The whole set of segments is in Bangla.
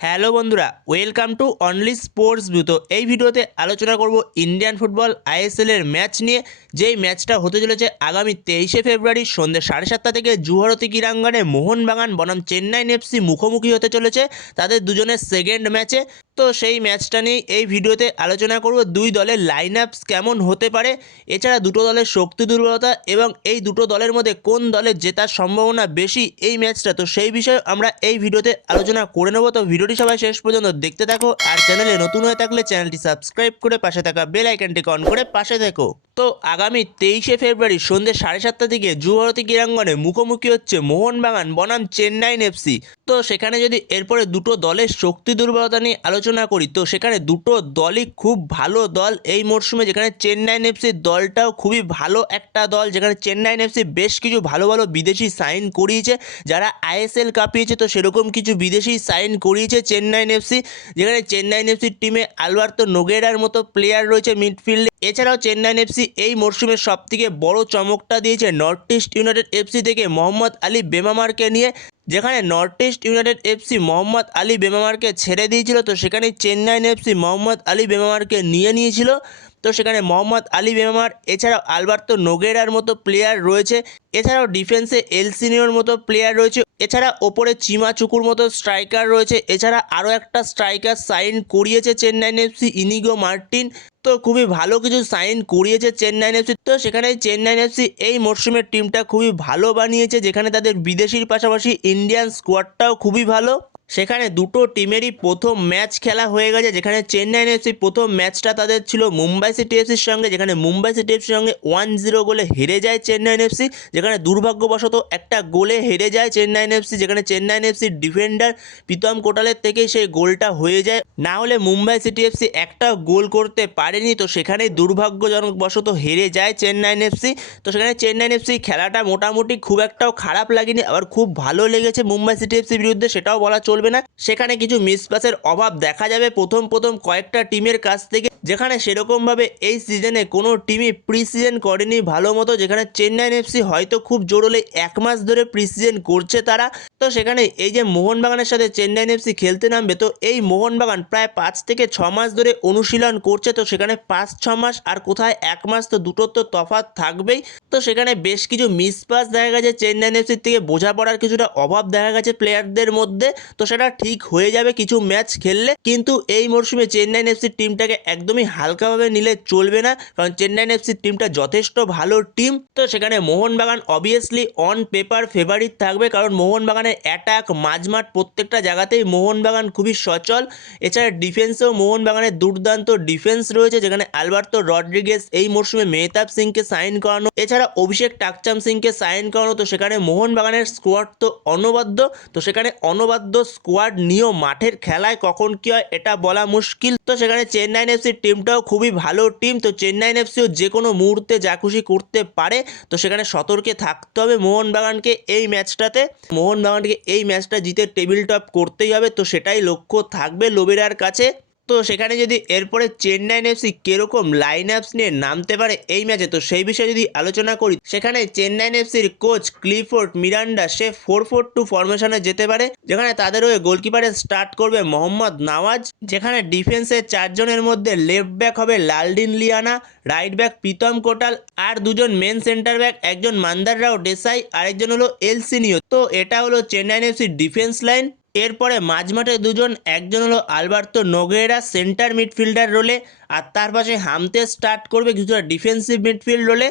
হ্যালো বন্ধুরা, welcome to only sports view. তো এই ভিডিওতে আলোচনা করব ইন্ডিয়ান ফুটবল আইএসএল এর ম্যাচ নিয়ে, যেই ম্যাচটা হতে চলেছে আগামী 23শে ফেব্রুয়ারি সন্ধ্যে 7:30 থেকে জুহরতি ক্রীড়াঙ্গনে মোহনবাগান বনাম চেন্নাইন এফসি মুখোমুখি হতে চলেছে তাদের দুজনের সেকেন্ড ম্যাচে। তো সেই ম্যাচটা নিয়ে এই ভিডিওতে আলোচনা করব, দুই দলের লাইন আপস কেমন হতে পারে, এছাড়া দুটো দলের শক্তি দুর্বলতা এবং এই দুটো দলের মধ্যে কোন দলের জেতার সম্ভাবনা বেশি এই ম্যাচটা। তো সেই বিষয়ে আমরা এই ভিডিওতে আলোচনা করে নেব। তো ভিডিওটি সবাই শেষ পর্যন্ত দেখতে থাকো, আর চ্যানেলে নতুন হয়ে থাকলে চ্যানেলটি সাবস্ক্রাইব করে পাশে থাকা বেল আইকনটি অন করে পাশে থেকো। তো আগামী 23শে ফেব্রুয়ারি সন্ধ্যে 7:30 থেকে জুহরতি ক্রীড়াঙ্গনে মুখোমুখি হচ্ছে মোহনবাগান বনাম চেন্নাইন এফসি। তো সেখানে যদি এরপরে দুটো দলের শক্তি দুর্বলতা নিয়ে আলোচনা করি, তো সেখানে দুটো দলই খুব ভালো দল এই মরশুমে, যেখানে চেন্নাইন এফসির দলটাও খুবই ভালো একটা দল, যেখানে চেন্নাইন এফসি বেশ কিছু ভালো ভালো বিদেশি সাইন করিয়েছে যারা আইএসএল কাঁপিয়েছে। তো সেরকম কিছু বিদেশি সাইন করিয়েছে চেন্নাইন এফসি, যেখানে চেন্নাইন এফসির টিমে আলবার্তো নোগেরার মতো প্লেয়ার রয়েছে মিডফিল্ডে। এছাড়াও চেন্নাইন এফসি এই মরশুমের সবথেকে বড় চমকটা দিয়েছে নর্থ ইস্ট ইউনাইটেড এফসি থেকে মোহাম্মদ আলী বেমামারকে নিয়ে, যেখানে North East United FC Mohammad Ali বেমামারকে ছেড়ে দিয়েছিল, তো সেখানে চেন্নাইন এফসি মোহাম্মদ আলী বেমামারকে নিয়ে নিয়েছিল। তো সেখানে মোহাম্মদ আলী বেমামার এছাড়াও আলবার্তো নোগেরার মতো প্লেয়ার রয়েছে, এছাড়াও ডিফেন্সে এলসিনিওর মতো প্লেয়ার রয়েছে, এছাড়া ওপরে চিমা চুকুর মতো স্ট্রাইকার রয়েছে, এছাড়া আরও একটা স্ট্রাইকার সাইন করিয়েছে চেন্নাইন এফসি, ইনিগো মার্টিন। তো খুবই ভালো কিছু সাইন করিয়েছে চেন্নাইন এফসি। তো সেখানে চেন্নাইন এফসি এই মরশুমের টিমটা খুবই ভালো বানিয়েছে, যেখানে তাদের বিদেশির পাশাপাশি ইন্ডিয়ান স্কোয়াডটাও খুবই ভালো। সেখানে দুটো টিমেরই প্রথম ম্যাচ খেলা হয়ে গেছে, যেখানে চেন্নাইন এফসি প্রথম ম্যাচটা তাদের ছিল মুম্বাই সিটি এফসির সঙ্গে, যেখানে মুম্বাই সিটি এফসির সঙ্গে 1-0 গোলে হেরে যায় চেন্নাইন এফসি, যেখানে দুর্ভাগ্যবশত একটা গোলে হেরে যায় চেন্নাইন এফসি, যেখানে চেন্নাইন এফসির ডিফেন্ডার প্রীতম কোটালের থেকেই সেই গোলটা হয়ে যায়, না হলে মুম্বাই সিটি এফসি একটা গোল করতে পারেনি। তো সেখানেই দুর্ভাগ্যজনকবশত হেরে যায় চেন্নাইন এফসি। তো সেখানে চেন্নাইন এফসি খেলাটা মোটামুটি খুব একটাও খারাপ লাগেনি, আবার খুব ভালো লেগেছে মুম্বাই সিটি এফসির বিরুদ্ধে, সেটাও বলা চলবে না। সেখানে কিছু মিসপাসের অভাব দেখা যাবে প্রথম কয়েকটা টিমের কাছ থেকে, যেখানে সেরকমভাবে এই সিজনে কোনো টিমই প্রি সিজন করেনি ভালো মতো, যেখানে চেন্নাইন এফসি হয়তো খুব জোর হলে 1 মাস ধরে প্রি সিজন করছে তারা। তো সেখানে এই যে মোহনবাগানের সাথে চেন্নাইন এফসি খেলতে নামবে, তো এই মোহনবাগান প্রায় 5 থেকে 6 মাস ধরে অনুশীলন করছে। তো সেখানে 5-6 মাস আর কোথায় 1 মাস, তো দুটোর তো তফাৎ থাকবেই। তো সেখানে বেশ কিছু মিসপাস দেখা গেছে চেন্নাইন এফসির থেকে, বোঝাপড়ার কিছুটা অভাব দেখা গেছে প্লেয়ারদের মধ্যে। তো সেটা ঠিক হয়ে যাবে কিছু ম্যাচ খেললে, কিন্তু এই মরশুমে চেন্নাইন এফসির টিমটাকে একদমই হালকাভাবে নিলে চলবে না, কারণ চেন্নাইন এফসির টিমটা যথেষ্ট ভালো টিম। তো সেখানে Mohun Bagan obviously on paper favourite থাকবে, কারণ মোহনবাগানের অ্যাটাক মাঝমাঠ প্রত্যেকটা জায়গাতেই মোহনবাগান খুবই সচল। এছাড়া ডিফেন্সেও মোহনবাগানের দুর্দান্ত ডিফেন্স রয়েছে, যেখানে আলবার্তো রড্রিগেজ এই মরশুমে মেহতাব সিংকে সাইন করানো, এছাড়া অভিষেক টাকচাম সিংকে সাইন করানো। তো সেখানে মোহনবাগানের স্কোয়াড তো অনবদ্য। তো সেখানে অনবদ্য স্কোয়াড নিয়েও মাঠের খেলায় কখন কী হয় এটা বলা মুশকিল। তো সেখানে চেন্নাইন এফসির টিমটাও খুবই ভালো টিম। তো চেন্নাইন এফসিও যে কোনো মুহূর্তে যা খুশি করতে পারে। তো সেখানে সতর্কে থাকতে হবে মোহনবাগানকে এই ম্যাচটাতে। মোহনবাগানকে এই ম্যাচটা জিতে টেবিল টপ করতেই হবে, তো সেটাই লক্ষ্য থাকবে লোবেরার কাছে। তো সেখানে যদি এরপরে চেন্নাইন এফসি কীরকম লাইন আপস নিয়ে নামতে পারে এই ম্যাচে, তো সেই বিষয়ে যদি আলোচনা করি, সেখানে চেন্নাইন এফসির কোচ ক্লিফোর্ড মিরান্ডা সে 4-4-2 ফরমেশনে যেতে পারে, যেখানে তাদের হয়ে গোলকিপারে স্টার্ট করবে মোহাম্মদ নওয়াজ, যেখানে ডিফেন্সের 4 জনের মধ্যে লেফট ব্যাক হবে লালডিন লিয়ানা, রাইট ব্যাক প্রীতম কোটাল, আর দুজন মেন সেন্টার ব্যাক, একজন মান্দার রাও দেসাই, আরেকজন হলো এলসিনিও। তো এটা হলো চেন্নাইন এফসির ডিফেন্স লাইন। এরপরে মাঝমাঠে দুজন, একজন হলো আলবার্তো নোগেরা সেন্টার মিডফিল্ডার রোলে, আর তার পাশে হামতে স্টার্ট করবে কিছুটা ডিফেন্সিভ মিডফিল্ড রোলে,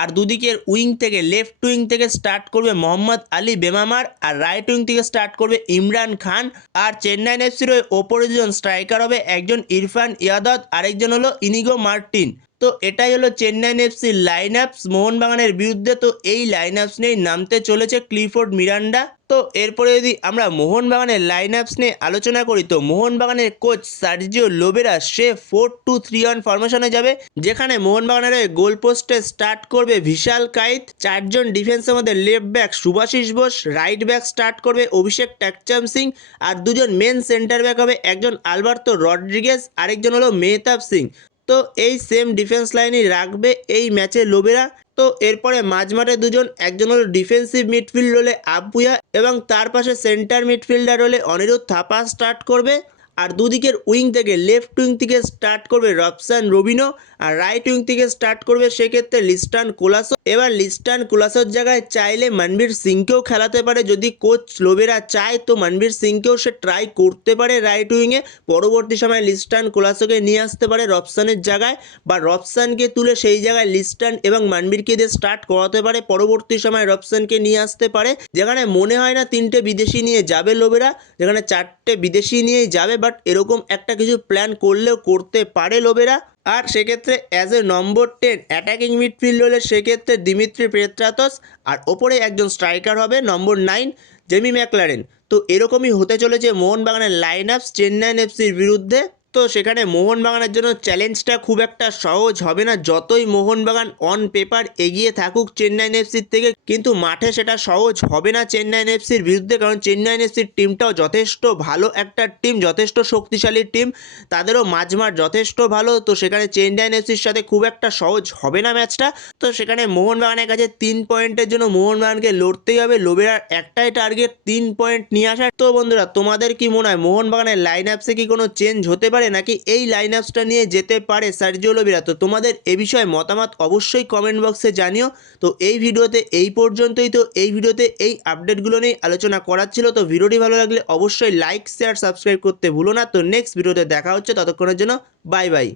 আর দুদিকের উইং থেকে লেফট উইং থেকে স্টার্ট করবে মোহাম্মদ আলী বেমামার, আর রাইট উইং থেকে স্টার্ট করবে ইমরান খান। আর চেন্নাইন এফসির ওপরে দুজন স্ট্রাইকার হবে, একজন ইরফান ইয়াদত, আরেকজন হলো ইনিগো মার্টিন। তো এটাই হলো চেন্নাইন এফসির লাইন আপস মোহনবাগানের বিরুদ্ধে। তো এই লাইন আপস নিয়েই নামতে চলেছে ক্লিফোর্ড মিরান্ডা। তো এরপরে যদি আমরা মোহনবাগানের লাইন আপস নিয়ে আলোচনা করি, তো মোহনবাগানের কোচ সার্জিও লোবেরা সে 4-2-3-1 ফরমেশনে যাবে, যেখানে মোহনবাগানের গোল পোস্টে স্টার্ট করবে ভিশাল কাইত, 4 জন ডিফেন্সের মধ্যে left back Subhasish Bose, right back start করবে অভিষেক টাকচাম সিং, আর দুজন মেন সেন্টার ব্যাক হবে, একজন আলবার্তো রড্রিগেজ, আরেকজন হলো মেহতাব সিং। তো এই সেম ডিফেন্স লাইনই রাখবে এই ম্যাচে লোবেরা। তো এরপরে মাঝমাঠে দুজন, একজন হলো ডিফেন্সিভ মিডফিল্ড রোলে আবুয়া এবং তার পাশে সেন্টার মিডফিল্ডার রোলে অনিরুদ্ধ থাপা স্টার্ট করবে। আর দুদিকের উইং থেকে লেফট উইং থেকে স্টার্ট করবে রবসান রবিনো, আর রাইট উইং থেকে স্টার্ট করবে সেক্ষেত্রে লিস্টান কোলাসো। এবার লিস্টান কোলাসোর জায়গায় চাইলে মনবীর সিংকেও খেলাতে পারে, যদি কোচ লোবেরা চায় তো মনবীর সিংকেও সে ট্রাই করতে পারে রাইট উইংয়ে। পরবর্তী সময় লিস্টান কোলাসোকে নিয়ে আসতে পারে রবসানের জায়গায়, বা রবসানকে তুলে সেই জায়গায় লিস্টান এবং মনবীরকে দিয়ে স্টার্ট করাতে পারে। পরবর্তী সময় রবসানকে নিয়ে আসতে পারে, যেখানে মনে হয় না 3টে বিদেশি নিয়ে যাবে লোবেরা, যেখানে 4টে বিদেশি নিয়েই যাবে, বাট এরকম একটা কিছু প্ল্যান করলেও করতে পারে লোবেরা। আর সেক্ষেত্রে as a number 10 attacking midfield হলে সেক্ষেত্রে দিমিত্রি পেত্রাতস, আর ওপরে একজন স্ট্রাইকার হবে নম্বর 9 জেমি ম্যাকলারেন। তো এরকমই হতে চলেছে মোহনবাগানের লাইন আপ চেন্নাইন এফসির বিরুদ্ধে। তো সেখানে মোহনবাগানের জন্য চ্যালেঞ্জটা খুব একটা সহজ হবে না, যতই মোহনবাগান অন পেপার এগিয়ে থাকুক চেন্নাইন এফসির থেকে, কিন্তু মাঠে সেটা সহজ হবে না চেন্নাইন এফসির বিরুদ্ধে। কারণ চেন্নাইন এফসির টিমটাও যথেষ্ট ভালো একটা টিম, যথেষ্ট শক্তিশালী টিম, তাদেরও মাঝমাঠ যথেষ্ট ভালো। তো সেখানে চেন্নাইন এফসির সাথে খুব একটা সহজ হবে না ম্যাচটা। তো সেখানে মোহনবাগানের কাছে 3 পয়েন্টের জন্য মোহনবাগানকে লড়তেই হবে। লোবেরার একটাই টার্গেট 3 পয়েন্ট নিয়ে আসার। তো বন্ধুরা, তোমাদের কি মনে হয় মোহনবাগানের লাইন আপসে কি কোনো চেঞ্জ হতে পারে, নাকি এই লাইন আপসটা নিয়ে যেতে পারে সার্জিও লোবেরা? তো তোমাদের এ বিষয়ে মতামত অবশ্যই কমেন্ট বক্সে জানিও। তো এই ভিডিওতে এই পর্যন্তই। তো এই ভিডিওতে এই আপডেটগুলো নিয়ে আলোচনা করার ছিল। তো ভিডিওটি ভালো লাগলে অবশ্যই লাইক শেয়ার সাবস্ক্রাইব করতে ভুলো না। তো নেক্সট ভিডিওতে দেখা হচ্ছে, ততক্ষণের জন্য বাই বাই।